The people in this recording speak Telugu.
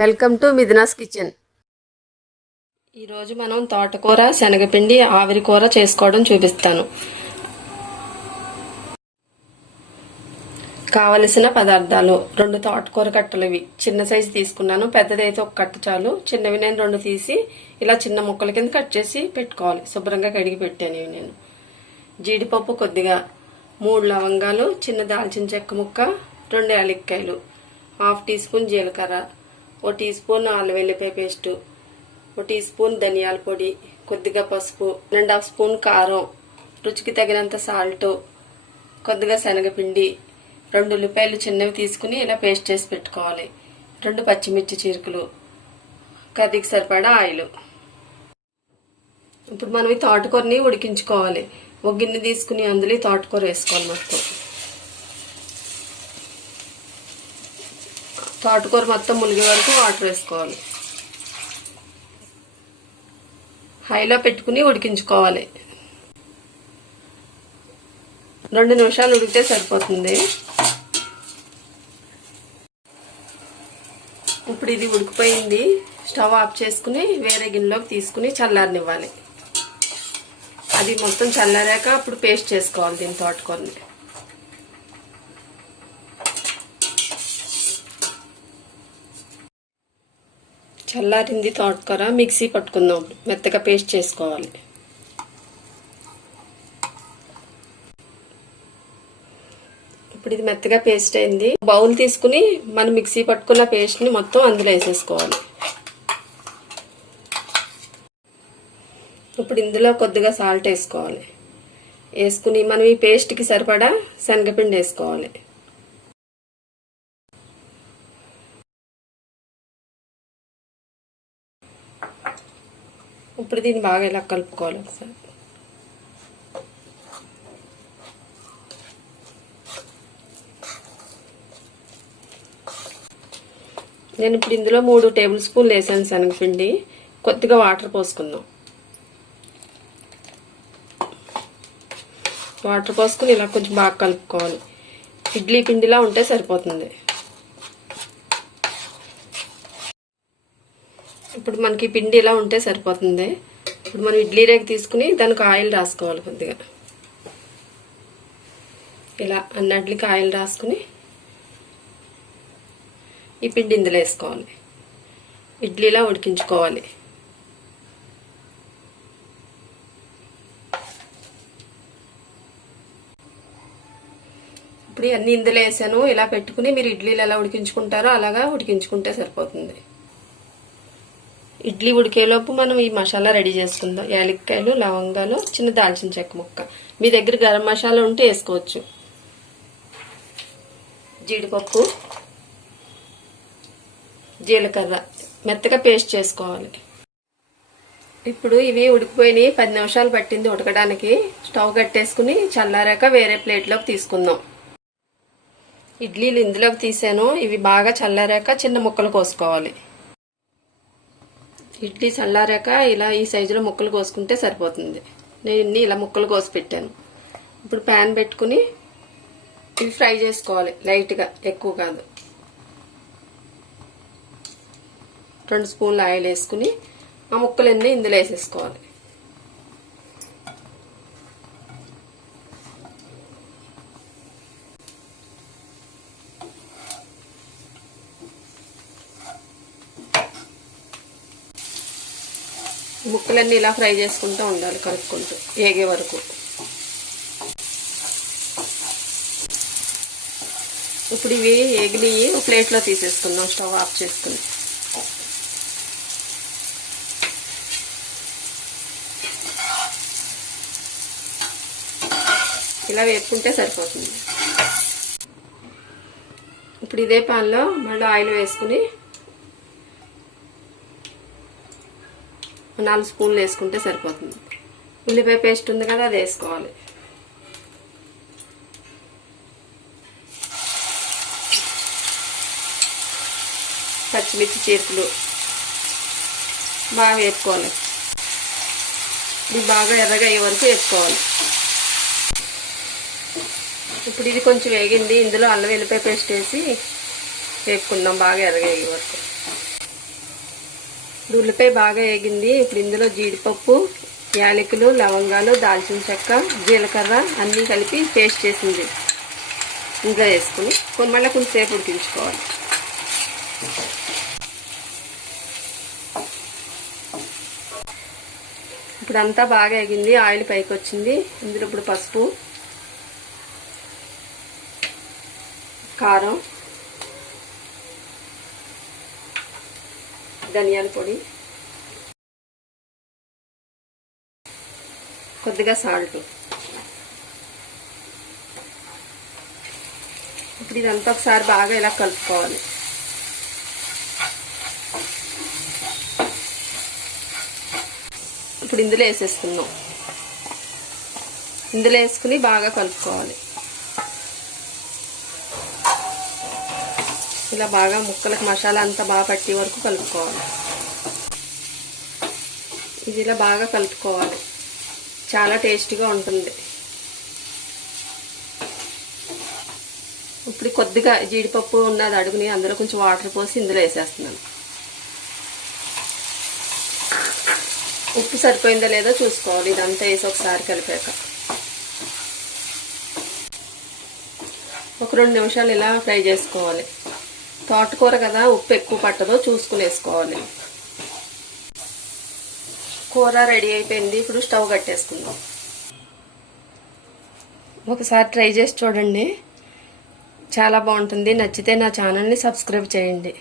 Welcome to Mithuna's kitchen. ఈరోజు మనం తోటకూర శనగపిండి ఆవిరి కూర చేసుకోవడం చూపిస్తాను. కావలసిన పదార్థాలు: 2 తోటకూర కట్టలు. ఇవి చిన్న సైజు తీసుకున్నాను, పెద్దదైతే ఒక కట్ట చాలు. చిన్నవి నేను 2 తీసి ఇలా చిన్న ముక్కల కింద కట్ చేసి పెట్టుకోవాలి. శుభ్రంగా కడిగి పెట్టాను. ఇవి నేను జీడిపప్పు కొద్దిగా, 3 లవంగాలు, చిన్న దాల్చిన చెక్క ముక్క, 2 యాలక్కాయలు, 1/2 టీ స్పూన్ జీలకర్ర, 1 టీ స్పూన్ అల్లం వెల్లిపాయ పేస్టు, 1 టీ స్పూన్ ధనియాల పొడి, కొద్దిగా పసుపు, 2/2 స్పూన్ కారం, రుచికి తగినంత సాల్ట్, కొద్దిగా శనగపిండి, 2 ఉల్లిపాయలు చిన్నవి తీసుకుని ఇలా పేస్ట్ చేసి పెట్టుకోవాలి. 2 పచ్చిమిర్చి చీరుకులు, కర్రీకి సరిపడా ఆయిల్. ఇప్పుడు మనం ఈ తోటకూరని ఉడికించుకోవాలి. ఒక గిన్నె తీసుకుని అందులో ఈ తోటకూర వేసుకోవాలి. మొత్తం తోటకూర మొత్తం మునిగే వరకు వాటర్ వేసుకోవాలి. హైలో పెట్టుకుని ఉడికించుకోవాలి. 2 నిమిషాలు ఉడికితే సరిపోతుంది. ఇప్పుడు ఇది ఉడికిపోయింది. స్టవ్ ఆఫ్ చేసుకుని వేరే గిన్నెలోకి తీసుకుని చల్లారనివ్వాలి. అది మొత్తం చల్లారాక అప్పుడు పేస్ట్ చేసుకోవాలి దీని తోటకూరని. చల్లారింది తోటకూర, మిక్సీ పట్టుకుందాం. మెత్తగా పేస్ట్ చేసుకోవాలి. ఇప్పుడు ఇది మెత్తగా పేస్ట్ అయింది. బౌల్ తీసుకుని మనం మిక్సీ పట్టుకున్న పేస్ట్ని మొత్తం అందులో వేసేసుకోవాలి. ఇప్పుడు ఇందులో కొద్దిగా సాల్ట్ వేసుకోవాలి. వేసుకుని మనం ఈ పేస్ట్కి సరిపడా శనగపిండి వేసుకోవాలి. ఇప్పుడు దీన్ని బాగా ఇలా కలుపుకోవాలి ఒకసారి. నేను ఇప్పుడు ఇందులో 3 టేబుల్ స్పూన్లు వేసాను శనగపిండి. కొద్దిగా వాటర్ పోసుకుందాం. వాటర్ పోసుకుని ఇలా కొంచెం బాగా కలుపుకోవాలి. ఇడ్లీ పిండిలా ఉంటే సరిపోతుంది. ఇప్పుడు మనకి పిండి ఇలా ఉంటే సరిపోతుంది. ఇప్పుడు మనం ఇడ్లీ రేకు తీసుకుని దానికి ఆయిల్ రాసుకోవాలి. కొద్దిగా ఇలా అన్నిటికి ఆయిల్ రాసుకుని ఈ పిండి ఇందులో వేసుకోవాలి. ఇడ్లీలా ఉడికించుకోవాలి. ఇప్పుడు అన్ని ఇందులో వేసాను. ఇలా పెట్టుకుని మీరు ఇడ్లీలు ఎలా ఉడికించుకుంటారో అలాగా ఉడికించుకుంటే సరిపోతుంది. ఇడ్లీ ఉడికేలోపు మనం ఈ మసాలా రెడీ చేసుకుందాం. యాలక్కాయలు, లవంగాలు, చిన్న దాల్చిన చెక్క ముక్క. మీ దగ్గర గరం మసాలా ఉంటే వేసుకోవచ్చు. జీడిపప్పు, జీలకర్ర మెత్తగా పేస్ట్ చేసుకోవాలి. ఇప్పుడు ఇవి ఉడికిపోయినాయి. 10 నిమిషాలు పట్టింది ఉడకడానికి. స్టవ్ కట్టేసుకుని చల్లారాక వేరే ప్లేట్లోకి తీసుకుందాం. ఇడ్లీలు ఇందులోకి తీసాను. ఇవి బాగా చల్లారాక చిన్న ముక్కలు కోసుకోవాలి. ఇడ్లీ చల్లారాక ఇలా ఈ సైజులో ముక్కలు కోసుకుంటే సరిపోతుంది. నేను ఇన్ని ఇలా ముక్కలు కోసి పెట్టాను. ఇప్పుడు ప్యాన్ పెట్టుకుని ఇవి ఫ్రై చేసుకోవాలి లైట్గా, ఎక్కువ కాదు. 2 స్పూన్ల ఆయిల్ వేసుకుని ఆ ముక్కలన్నీ ఇందులో వేసేసుకోవాలి. ముక్కలన్నీ ఇలా ఫ్రై చేసుకుంటూ ఉండాలి, కలుపుకుంటూ ఏగే వరకు. ఇప్పుడు ఇవి ఏగినవి ప్లేట్లో తీసేసుకుందాం. స్టవ్ ఆఫ్ చేసుకుని ఇలా వేపుకుంటే సరిపోతుంది. ఇప్పుడు ఇదే పాన్లో మళ్ళీ ఆయిల్ వేసుకుని 4 స్పూన్లు వేసుకుంటే సరిపోతుంది. ఉల్లిపాయ పేస్ట్ ఉంది కదా, అది వేసుకోవాలి. పచ్చిమిర్చి చీరుకులు బాగా వేపుకోవాలి. ఇది బాగా ఎర్రగా అయ్యే వరకు వేపుకోవాలి. ఇప్పుడు ఇది కొంచెం వేగింది. ఇందులో అల్లం వెల్లిపాయ పేస్ట్ వేసి వేపుకుందాం బాగా ఎర్రగా అయ్యే వరకు. ఉల్లిపాయ బాగా వేగింది. ఇప్పుడు ఇందులో జీడిపప్పు, యాలకులు, లవంగాలు, దాల్చిన చెక్క, జీలకర్ర అన్నీ కలిపి పేస్ట్ చేసింది ఇందులో వేసుకుని మళ్ళీ కొంచెంసేపు ఉడికించుకోవాలి. ఇప్పుడు అంతా బాగా వేగింది, ఆయిల్ పైకి వచ్చింది. ఇందులో ఇప్పుడు పసుపు, కారం, ధనియాల పొడి, కొద్దిగా సాల్ట్. ఇప్పుడు ఇదంతా ఒకసారి బాగా ఇలా కలుపుకోవాలి. ఇప్పుడు ఇందులో వేసేసుకున్నాం. ఇందులో వేసుకుని బాగా కలుపుకోవాలి. ఇలా బాగా ముక్కలకు మసాలా అంతా బాగా పట్టే వరకు కలుపుకోవాలి. ఇది ఇలా బాగా కలుపుకోవాలి, చాలా టేస్టీగా ఉంటుంది. ఇప్పుడు కొద్దిగా జీడిపప్పు ఉన్నది అడుగుని అందులో కొంచెం వాటర్ పోసి ఇందులో వేసేస్తున్నాను. ఉప్పు సరిపోయిందో లేదో చూసుకోవాలి. ఇదంతా వేసి ఒకసారి కలిపాక ఒక 2 నిమిషాలు ఇలా ఫ్రై చేసుకోవాలి. తోటకూర కదా, ఉప్పు ఎక్కువ పట్టదో చూసుకుని వేసుకోవాలి. కూర రెడీ అయిపోయింది. ఇప్పుడు స్టవ్ కట్టేసుకుందాం. ఒకసారి ట్రై చేసి చూడండి, చాలా బాగుంటుంది. నచ్చితే నా ఛానల్ని సబ్స్క్రైబ్ చేయండి.